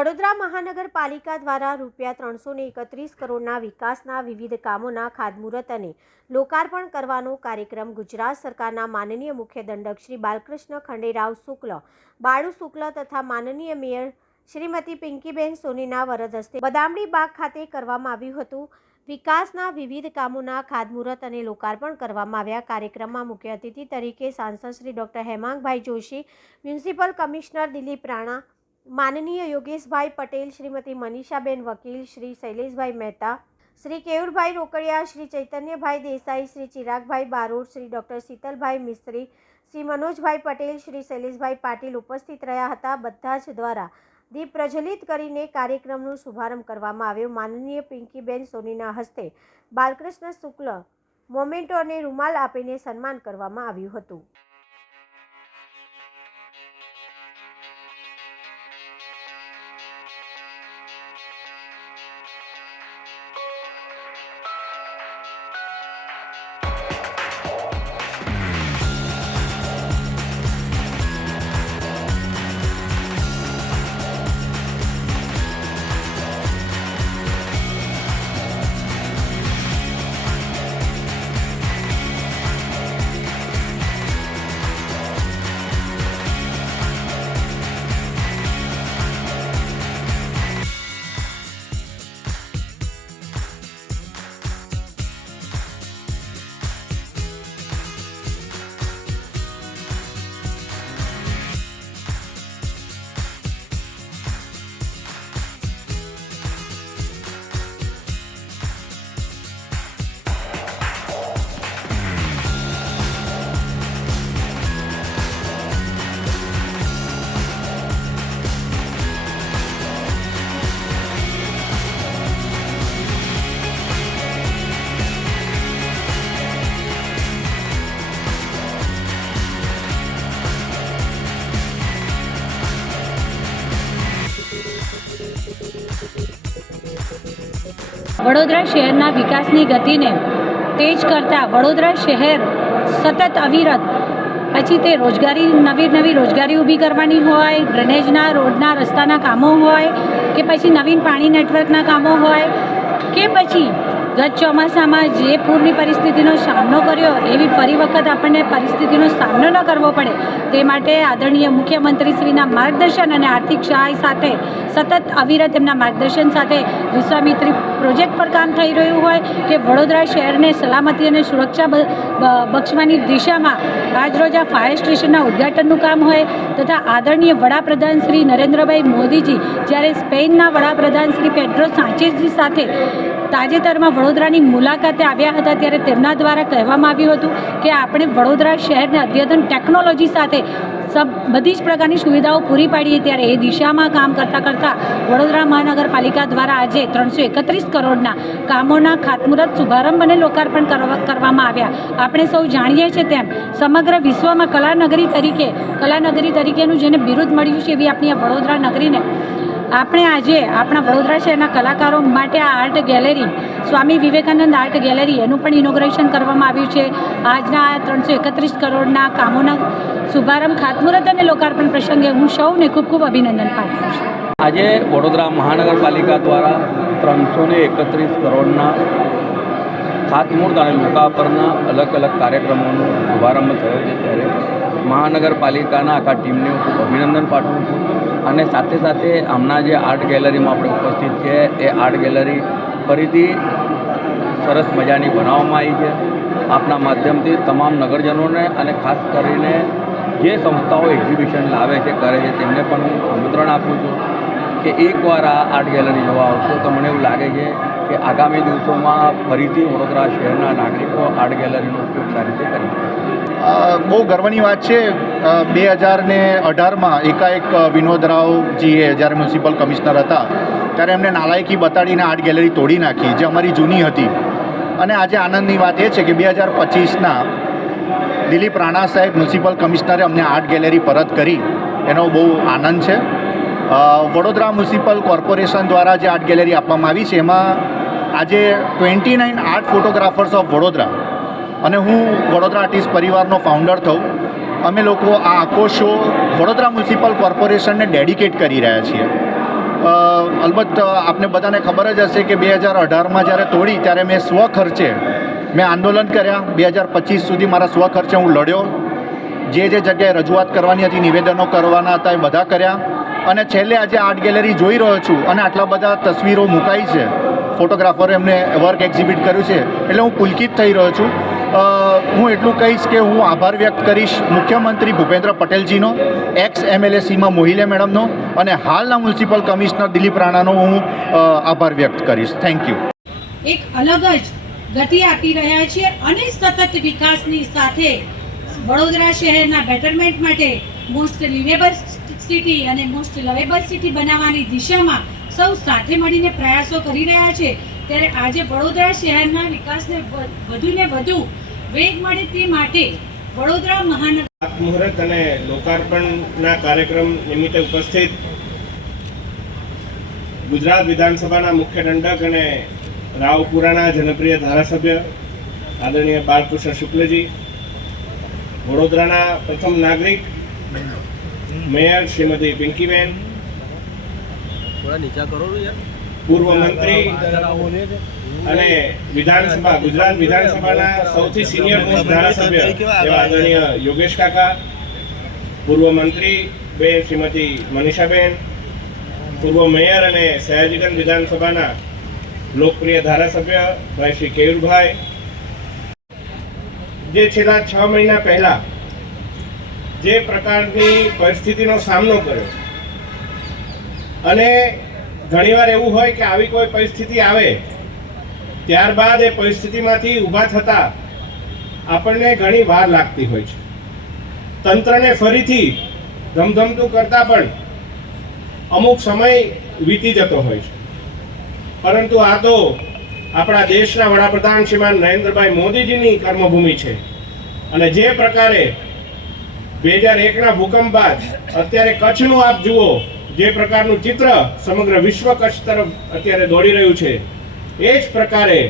વડોદરા મહાનગરપાલિકા દ્વારા ₹331 કરોડના વિકાસના વિવિધ કામોના ખાતમુહૂર્ત અને લોકાર્પણ કરવાનો કાર્યક્રમ ગુજરાત સરકારના માનનીય મુખ્ય દંડક શ્રી બાલકૃષ્ણ ખંડેરાવ શુક્લ, બાળુ શુક્લ તથા માનનીય મેયર શ્રીમતી પિંકીબેન સોનીના વરદ હસ્તે બદામડી બાગ ખાતે કરવામાં આવ્યું હતું। વિકાસના વિવિધ કામોના ખાતમુહૂર્ત અને લોકાર્પણ કરવામાં આવ્યા। કાર્યક્રમમાં મુખ્ય અતિથિ તરીકે સાંસદ Shri doctor Hemangbhai Joshi, municipal commissioner Dilip Rana, माननीय योगेशभाई पटेल, श्रीमती मनीषाबेन वकील, श्री शैलेषभाई मेहता, श्री केयूरभाई रोकड़िया, श्री चैतन्यभाई देसाई, श्री चिरागभाई बारोट, श्री डॉक्टर शीतलभाई मिस्त्री, श्री मनोजभाई पटेल, श्री शैलेषभाई पाटिल उपस्थित रह्या हता। बधा ज द्वारा दीप प्रज्वलित करीने कार्यक्रमનો શુભારંભ કરવામાં આવ્યો। माननीय पिंकीबेन सोनीना हस्ते बालकृष्ण शुक्ल મોમેન્ટો અને રૂમાલ આપીને સન્માન કરવામાં આવ્યું હતું। વડોદરા શહેરના વિકાસની ગતિને તેજ કરતા વડોદરા શહેર સતત અવિરત પછી તે રોજગારી નવી રોજગારી ઊભી કરવાની હોય, ડ્રેનેજના રોડના રસ્તાના કામો હોય કે પછી નવીન પાણી નેટવર્કના કામો હોય કે પછી ગત ચોમાસામાં જે પૂરની પરિસ્થિતિનો સામનો કર્યો એવી ફરી વખત આપણને પરિસ્થિતિનો સામનો ન કરવો પડે તે માટે આદરણીય મુખ્યમંત્રીશ્રીના માર્ગદર્શન અને આર્થિક સહાય સાથે સતત અવિરત એમના માર્ગદર્શન સાથે વિશ્વામિત્રી પ્રોજેક્ટ પર કામ થઈ રહ્યું હોય કે વડોદરા શહેરને સલામતી અને સુરક્ષા બક્ષવાની દિશામાં આજરોજ આ ફાયર સ્ટેશનના ઉદ્ઘાટનનું કામ હોય તથા આદરણીય વડાપ્રધાન શ્રી નરેન્દ્રભાઈ મોદીજી જ્યારે સ્પેનના વડાપ્રધાન શ્રી પેડ્રો સાંચેઝજી સાથે તાજેતરમાં વડોદરાની મુલાકાતે આવ્યા હતા ત્યારે તેમના દ્વારા કહેવામાં આવ્યું હતું કે આપણે વડોદરા શહેરને અદ્યતન ટેકનોલોજી સાથે બધી જ પ્રકારની સુવિધાઓ પૂરી પાડીએ, ત્યારે એ દિશામાં કામ કરતાં વડોદરા મહાનગરપાલિકા દ્વારા આજે 331 કરોડના કામોના ખાતમુહૂર્ત, શુભારંભ અને લોકાર્પણ કરવામાં આવ્યા। આપણે સૌ જાણીએ છીએ તેમ સમગ્ર વિશ્વમાં કલાનગરી તરીકેનું જેને બિરુદ મળ્યું છે એવી આપણી આ વડોદરા નગરીને આપણે આજે આપણા વડોદરા શહેરના કલાકારો માટે આ art gallery, Swami Vivekananda art gallery, એનું પણ ઇનોગ્રેશન કરવામાં આવ્યું છે। આજના 331 કરોડના કામોના શુભારંભ, ખાતમુહૂર્ત અને લોકાર્પણ પ્રસંગે હું સૌને ખૂબ ખૂબ અભિનંદન પાઠવું છું। આજે વડોદરા મહાનગરપાલિકા દ્વારા 331 કરોડના ખાતમુહૂર્ત અને લોકાર્પણના અલગ કાર્યક્રમોનો શુભારંભ થયો છે ત્યારે મહાનગરપાલિકાના આખા ટીમને હું ખૂબ અભિનંદન પાઠવું છું અને સાથે હમણાં જે આર્ટ ગેલેરીમાં આપણે ઉપસ્થિત છે એ આર્ટ ગેલેરી ફરીથી સરસ મજાની બનાવવામાં આવી છે। આપના માધ્યમથી તમામ નગરજનોને અને ખાસ કરીને જે સંસ્થાઓ એક્ઝિબિશન લાવે છે, કરે છે, તેમને પણ હું આમંત્રણ આપું છું કે એકવાર આ આર્ટ ગેલેરી જોવા આવશો તો મને એવું લાગે છે કે આગામી દિવસોમાં ફરીથી વડોદરા શહેરના નાગરિકો આર્ટ ગેલેરીનો ઉપયોગ સારી રીતે કરી શકશે। બહુ ગર્વની વાત છે। 2018માં એકાએક વિનોદ રાવજીએ જ્યારે મ્યુનિસિપલ કમિશનર હતા ત્યારે એમને નાલાયકી બતાડીને આર્ટ ગેલેરી તોડી નાખી જે અમારી જૂની હતી અને આજે આનંદની વાત એ છે કે 2025ના દિલીપ રાણા સાહેબ મ્યુનિસિપલ કમિશનરે અમને આર્ટ ગેલેરી પરત કરી, એનો બહુ આનંદ છે। વડોદરા મ્યુનિસિપલ કોર્પોરેશન દ્વારા જે આર્ટ ગેલેરી આપવામાં આવી છે એમાં આજે 29 આર્ટ ફોટોગ્રાફર્સ ઓફ વડોદરા અને હું વડોદરા આર્ટિસ્ટ પરિવારનો ફાઉન્ડર થઉં, અમે લોકો આ આખો શો વડોદરા મ્યુનિસિપલ કોર્પોરેશનને ડેડિકેટ કરી રહ્યા છીએ। અલબત્ત આપને બધાને ખબર જ હશે કે 2018માં જ્યારે તોડી ત્યારે મેં સ્વખર્ચે મેં આંદોલન કર્યા. 2025 સુધી મારા સ્વખર્ચે હું લડ્યો. જે જગ્યાએ રજૂઆત કરવાની હતી, નિવેદનો કરવાના હતા, એ બધા કર્યા. અને છેલ્લે આજે આર્ટ ગેલેરી જોઈ રહ્યો છું અને આટલા બધા તસવીરો મુકાઈ છે, ફોટોગ્રાફરે એમને વર્ક એક્ઝિબિટ કર્યું છે, એટલે હું પુલકિત થઈ રહ્યો છું. હું એટલું કહીશ કે હું આભાર વ્યક્ત કરીશ મુખ્યમંત્રી ભૂપેન્દ્ર પટેલજીનો, એક્સ MLA સીમા મોહિલે મેડમનો અને હાલના મ્યુનિસિપલ કમિશનર દિલીપ રાણાનો હું આભાર વ્યક્ત કરીશ. Thank you. એક અલગ જ ગતિ આપી રહ્યા છીએ અને સતત વિકાસની સાથે વડોદરા શહેરના બેટરમેન્ટ માટે મોસ્ટ લિવેબલ સિટી અને મોસ્ટ લવેબલ સિટી બનાવવાની દિશામાં સૌ સાથે મળીને પ્રયાસો કરી રહ્યા છે. ત્યારે આજે વડોદરા શહેરના વિકાસને વધુને વધુ વેગ મળે તે માટે વડોદરા મહાનગર ખાતમુહૂર્ત અને લોકાર્પણના કાર્યક્રમ નિમિત્તે ઉપસ્થિત ગુજરાત વિધાનસભાના મુખ્ય દંડક અને રાવપુરાના જનપ્રિય ધારાસભ્ય આદરણીય બાલકૃષ્ણ શુક્લજી, વડોદરાના પ્રથમ નાગરિક મેયર શ્રીમતી પિંકીબેન, પૂર્વ મંત્રી અને ગુજરાત વિધાનસભાના સૌથી સિનિયર મોસ્ટ ધારાસભ્ય એવા આદરણીય યોગેશ કાકા, પૂર્વ મંત્રી બેન શ્રીમતી મનીષાબેન, પૂર્વ મેયર અને સયાજીગંજ વિધાનસભાના લોકપ્રિય ધારાસભ્ય ભાઈ શ્રી કેયુરભાઈ, જે છેલ્લા 6 મહિના પહેલા જે પ્રકારની પરિસ્થિતિનો સામનો કર્યો અને ઘણીવાર એવું હોય કે આવી કોઈ પરિસ્થિતિ આવે ત્યારબાદ એ પરિસ્થિતિમાંથી ઊભા થતા આપણને ઘણી વાર લાગતી હોય છે. તંત્રને ફરીથી ધમધમતું કરતા પણ અમુક સમય વીતી જતો હોય છે. પરંતુ આ તો આપણા દેશના વડાપ્રધાન શ્રીમાન નરેન્દ્રભાઈ મોદીજીની કર્મભૂમિ છે અને જે પ્રકારે 2001ના ભૂકંપ બાદ અત્યારે કચ્છનું આપ જુઓ, જે પ્રકારનું ચિત્ર સમગ્ર વિશ્વ કચ્છ તરફ અત્યારે દોડી રહ્યું છે, એ જ પ્રકારે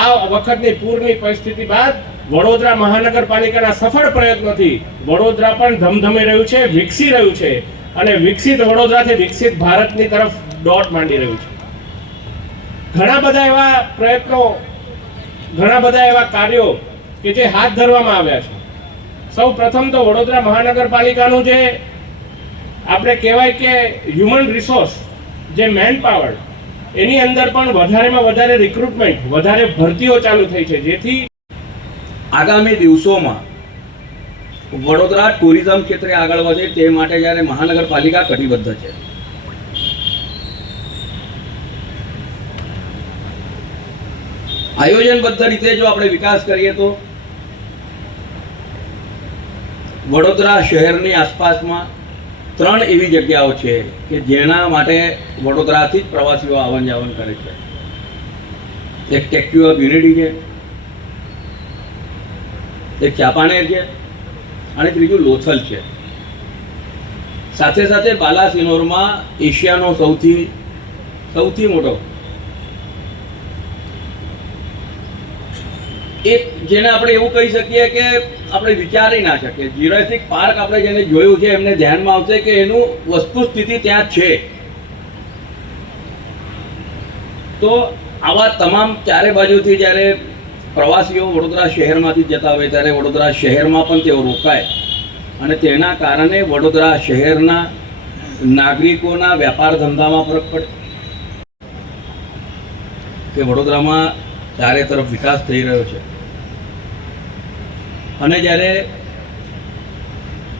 આ વખતની પૂરની પરિસ્થિતિ બાદ વડોદરા મહાનગરપાલિકાના સફળ પ્રયત્નોથી વડોદરા પણ ધમધમી રહ્યું છે, વિકસી રહ્યું છે અને વિકસિત વડોદરાથી વિકસિત ભારતની તરફ દોટ માંડી રહ્યું છે. ઘણા બધા એવા પ્રયત્નો, ઘણા બધા એવા કાર્યો કે જે હાથ ધરવામાં આવ્યા છે. સૌ પ્રથમ તો વડોદરા મહાનગરપાલિકાનું જે આપણે કહેવાય કે હ્યુમન રિસોર્સ, જે મેન પાવર, એની અંદર પણ વધારેમાં વધારે રિક્રુટમેન્ટ, વધારે ભરતીઓ ચાલુ થઈ છે, જેથી આગામી દિવસોમાં વડોદરા ટુરિઝમ ક્ષેત્રે આગળ વધે તે માટે જ્યારે મહાનગરપાલિકા કટિબદ્ધ છે. આયોજનબદ્ધ રીતે જો આપણે વિકાસ કરીએ તો વડોદરા શહેરની આસપાસમાં 3 એવી જગ્યાઓ છે કે જેના માટે વડોદરાથી જ પ્રવાસીઓ આવન જાવન કરે છે. એક સ્ટેચ્યુ ઓફ યુનિટી છે, એક ચાંપાનેર છે અને ત્રીજું લોથલ છે. સાથે સાથે બાલાસિનોરમાં એશિયાનો સૌથી મોટો એક, જેને આપણે એવું કહી શકીએ કે આપણે વિચારી ના શકીએ, જ્યુરાસિક પાર્ક આપણે જેને જોયું છે એમને ધ્યાનમાં આવશે કે એનું વસ્તુ સ્થિતિ ત્યાં છે. તો આવા તમામ ચારે બાજુથી જ્યારે પ્રવાસીઓ વડોદરા શહેરમાંથી જતા હોય ત્યારે વડોદરા શહેરમાં પણ તેઓ રોકાય અને તેના કારણે વડોદરા શહેરના નાગરિકોના વેપાર ધંધામાં ફરક પડે કે વડોદરામાં ચારે તરફ વિકાસ થઈ રહ્યો છે. અને જ્યારે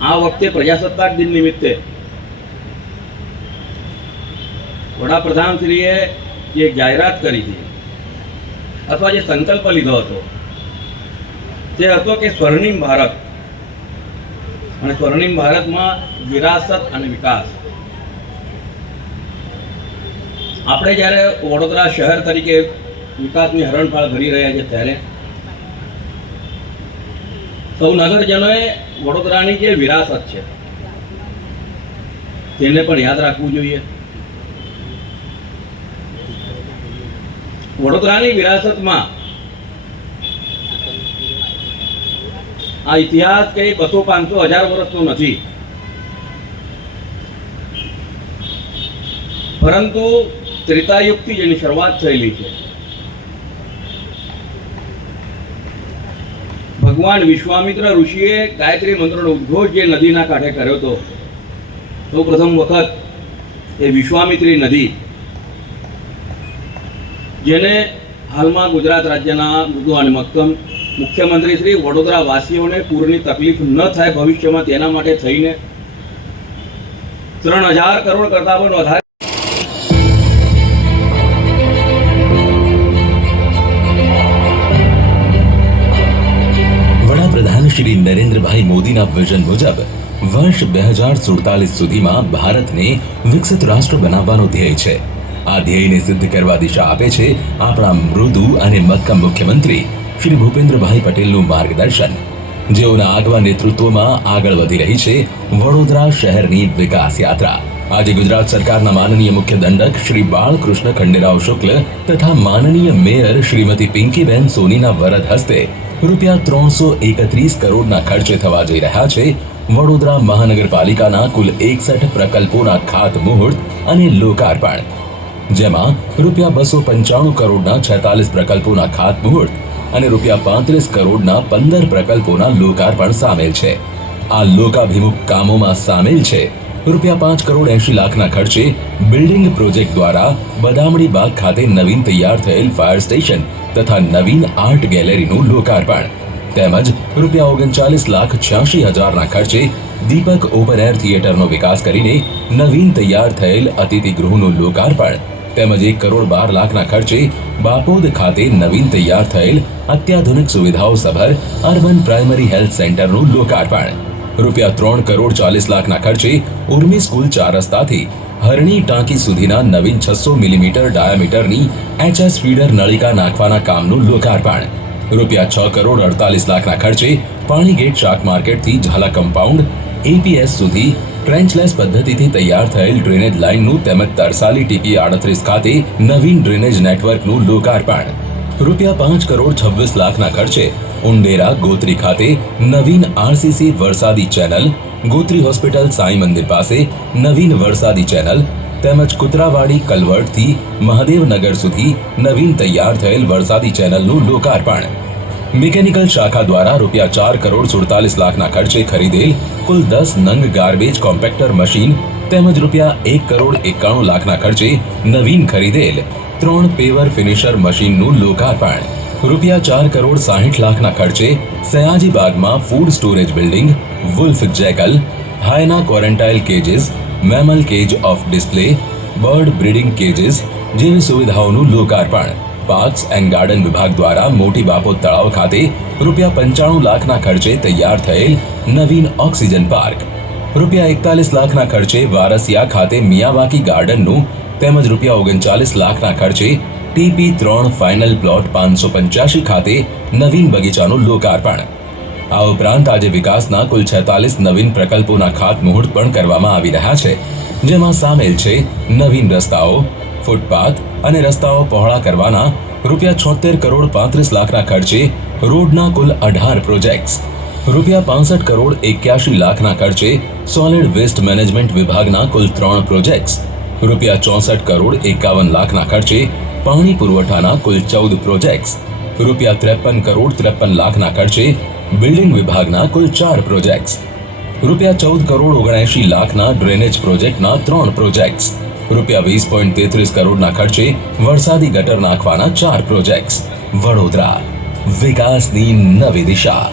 આ વખતે પ્રજાસત્તાક દિન નિમિત્તે વડાપ્રધાનશ્રીએ જે જાહેરાત કરી હતી અથવા જે સંકલ્પ લીધો હતો તે હતો કે સ્વર્ણિમ ભારત, અને સ્વર્ણિમ ભારતમાં વિરાસત અને વિકાસ. આપણે જ્યારે વડોદરા શહેર તરીકે વિકાસની હરણફાળ ભરી રહ્યા છે ત્યારે સૌ નગરજનોએ વડોદરાની જે વિરાસત છે તેને પણ યાદ રાખવું જોઈએ. વડોદરાની વિરાસતમાં આ ઇતિહાસ કંઈ 200, 500, 1000 વર્ષનો નથી. પરંતુ ત્રેતાયુગથી જેની શરૂઆત થયેલી છે, ભગવાન વિશ્વામિત્ર ઋષિએ ગાયત્રી મંત્રનો ઉદ્ઘોષ જે નદીના કાંઠે કર્યો હતો, તો પ્રથમ વખત એ વિશ્વામિત્રી નદી, જેને હાલમાં ગુજરાત રાજ્યના મૃદુ અને મક્કમ મુખ્યમંત્રી શ્રી વડોદરા વાસીઓને પૂરની તકલીફ ન થાય ભવિષ્યમાં તેના માટે થઈને 3000 કરોડ કરતાં પણ વધારે વડાપ્રધાન શ્રી નરેન્દ્રભાઈ મોદીના વિઝન મુજબ વર્ષ 2047 સુધીમાં ભારતને વિકસિત રાષ્ટ્ર બનાવવાનો ધ્યેય છે. આ ધ્યેયને સિદ્ધ કરવા દિશા આપે છે આપણા મૃદુ અને મક્કમ મુખ્યમંત્રી શ્રી ભૂપેન્દ્રભાઈ પટેલનું માર્ગદર્શન, જેઓના આગવા નેતૃત્વમાં આગળ વધી રહી છે વડોદરા શહેરની વિકાસ યાત્રા. આજે ગુજરાત સરકારના માનનીય મુખ્ય દંડક શ્રી બાળકૃષ્ણ ખંડેરાવ શુક્લ તથા માનનીય મેયર શ્રીમતી પિંકીબેન સોનીના વરદ હસ્તે રૂપિયા 331 કરોડના ખર્ચે થવા જઈ રહ્યા છે વડોદરા મહાનગરપાલિકાના કુલ 61 પ્રકલ્પોના ખાતમુહૂર્ત અને લોકાર્પણ, જેમાં રૂપિયા 295 કરોડના 46 પ્રકલ્પોના ખાતમુહૂર્ત અને રૂપિયા 35 કરોડના 15 પ્રકલ્પોના લોકાર્પણ સામેલ છે. આ લોકાભિમુખ કામોમાં સામેલ છે રૂપિયા 5 કરોડ 80 લાખના ખર્ચે બિલ્ડિંગ પ્રોજેક્ટ દ્વારા બદામડી બાગ ખાતે નવીન તૈયાર થયેલ ફાયર સ્ટેશન તથા નવીન આર્ટ ગેલેરીનું લોકાર્પણ, તેમજ રૂપિયા 39,86,000ના ખર્ચે દીપક ઓપન એર થિયેટરનો વિકાસ કરીને નવીન તૈયાર થયેલ અતિથિ ગૃહનું લોકાર્પણ, તેમજ 1 કરોડ 12 લાખના ખર્ચે બાપોદ ખાતે નવીન તૈયાર થયેલ અત્યાધુનિક સુવિધાઓ સભર અર્બન પ્રાઇમરી હેલ્થ સેન્ટરનું લોકાર્પણ, રૂપિયા 3 કરોડ 40 લાખના ખર્ચે ઉર્મી સ્કૂલ 4 રસ્તાથી હરણી ટાંકી સુધીના નવીન 600 મિલીમીટર ડાયામીટરની HS ફીડર નળિકા નાખવાના કામનું લોકાર્પણ, રૂપિયા 6 કરોડ 48 લાખના ખર્ચે પાણીગેટ શાક માર્કેટથી ઝાલા કમ્પાઉન્ડ APS સુધી ટ્રેન્ચલેસ પદ્ધતિથી તૈયાર થયેલ ડ્રેનેજ લાઇનનું તેમજ તરસાલી TP 38 ખાતે નવીન ડ્રેનેજ નેટવર્કનું લોકાર્પણ, રૂપિયા 5 કરોડ 26 લાખના ખર્ચે ઉંડેરા ગોત્રી ખાતે નવીન RCC વરસાદી ચેનલ, ગોત્રી હોસ્પિટલ સાંઈ મંદિર પાસે નવીન વરસાદી ચેનલ, તેમજ કુતરાવાડી કલવર્ટથી મહાદેવનગર સુધી નવીન તૈયાર થયેલ વરસાદી ચેનલનું લોકાર્પણ, મિકેનિકલ શાખા દ્વારા રૂપિયા 4 કરોડ 47 લાખના ખર્ચે ખરીદેલ કુલ 10 નંગ ગાર્બેજ કોમ્પેક્ટર મશીન તેમજ રૂપિયા 1 કરોડ 91 લાખના ખર્ચે નવીન ખરીદેલ 3 પેવર ફિનિશર મશીનનું લોકાર્પણ, રૂપિયા 4 કરોડ 60 લાખના ખર્ચે સયાજી બાગમાં food storage building, wolf jackal, hyena quarantine cages, mammal cage of display, bird breeding cages જેવી સુવિધાઓનું લોકાર્પણ, પાર્ક્સ એન્ડ ગાર્ડન વિભાગ દ્વારા મોટી બાપોદ તળાવ ખાતે રૂપિયા 95 લાખના ખર્ચે તૈયાર થયેલ નવીન ઓક્સિજન પાર્ક, રૂપિયા 41 લાખના ખર્ચે વારસિયા ખાતે મિયાવાકી ગાર્ડનનું તેમજ રૂપિયા 39 લાખના ખર્ચે TP3 ફાઇનલ પ્લોટ 585 ખાતે નવીન બગીચાનું લોકાર્પણ. આ ઉપરાંત આજે વિકાસના કુલ 46 નવીન પ્રકલ્પોના ખાતમુહૂર્ત પણ કરવામાં આવી રહ્યા છે, જેમાં સામેલ છે નવીન રસ્તાઓ, ફૂટપાથ અને રસ્તાઓ પહોળા કરવાના રૂપિયા 76 કરોડ 35 લાખના ખર્ચે રોડના કુલ 18 પ્રોજેક્ટ્સ, રૂપિયા 65 કરોડ 81 લાખના ખર્ચે સોલિડ વેસ્ટ મેનેજમેન્ટ વિભાગના કુલ 3 પ્રોજેક્ટ્સ, રૂપિયા 64 કરોડ 51 લાખના ખર્ચે પાણી પુરવઠાના કુલ 14 પ્રોજેક્ટ્સ, રૂપિયા 53 કરોડ 53 લાખના ખર્ચે બિલ્ડિંગ વિભાગના કુલ 4 પ્રોજેક્ટ્સ, રૂપિયા 14 કરોડ 79 લાખના ડ્રેનેજ પ્રોજેક્ટના 3 પ્રોજેક્ટ્સ, રૂપિયા 20.33 કરોડના ખર્ચે વરસાદી ગટર નાખવાના 4 પ્રોજેક્ટ્સ. વડોદરા, વિકાસની નવી દિશા.